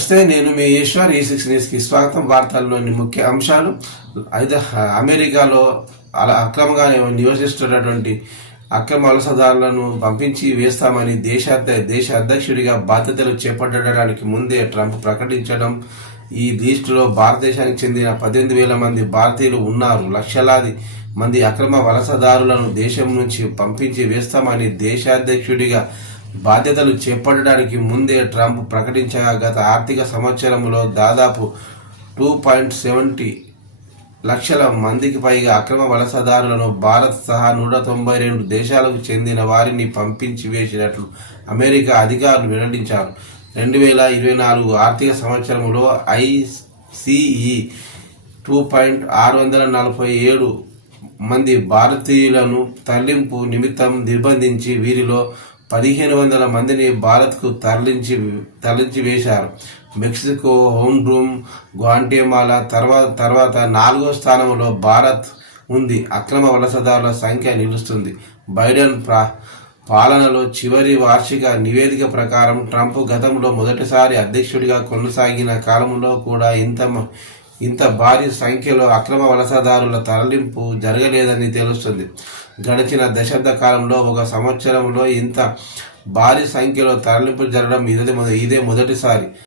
నమస్తే, నేను మీ ఈశ్వర్. ఈ6 న్యూస్కి స్వాగతం. వార్తల్లోని ముఖ్య అంశాలు. అమెరికాలో అక్రమంగా నివసిస్తున్నటువంటి అక్రమ వలసదారులను పంపించి వేస్తామని దేశ అధ్యక్షుడిగా బాధ్యతలు చేపట్టడానికి ముందే ట్రంప్ ప్రకటించడం. ఈ లిస్టులో భారతదేశానికి చెందిన 18,000 మంది భారతీయులు ఉన్నారు. లక్షలాది మంది అక్రమ వలసదారులను దేశం నుంచి పంపించి వేస్తామని దేశాధ్యక్షుడిగా బాధ్యతలు చేపట్టడానికి ముందే ట్రంప్ ప్రకటించగా గత ఆర్థిక సంవత్సరంలో దాదాపు 2.70 లక్షల మందికి పైగా అక్రమ వలసదారులను భారత్ సహా 192 దేశాలకు చెందిన వారిని పంపించి వేసినట్లు అమెరికా అధికారులు వెల్లడించారు. 2024 ఆర్థిక సంవత్సరంలో ఐసిఈ 2.647 మంది భారతీయులను తరలింపు నిమిత్తం నిర్బంధించి వీరిలో 1,500 మందిని భారత్కు తరలించి వేశారు. మెక్సికో, హోండ్రూమ్, గ్వాటెమాలా తర్వాత 4వ స్థానంలో భారత్ ఉంది. అక్రమ వలసదారుల సంఖ్య నిలుస్తుంది. బైడెన్ పాలనలో చివరి వార్షిక నివేదిక ప్రకారం ట్రంప్ గతంలో మొదటిసారి అధ్యక్షుడిగా కొనసాగిన కాలంలో కూడా ఇంత భారీ సంఖ్యలో అక్రమ వలసదారుల తరలింపు జరగలేదని తెలుస్తుంది. గడిచిన దశాబ్ద కాలంలో ఒక సంవత్సరంలో ఇంత భారీ సంఖ్యలో తరలింపు జరగడం ఇదే మొదటిసారి.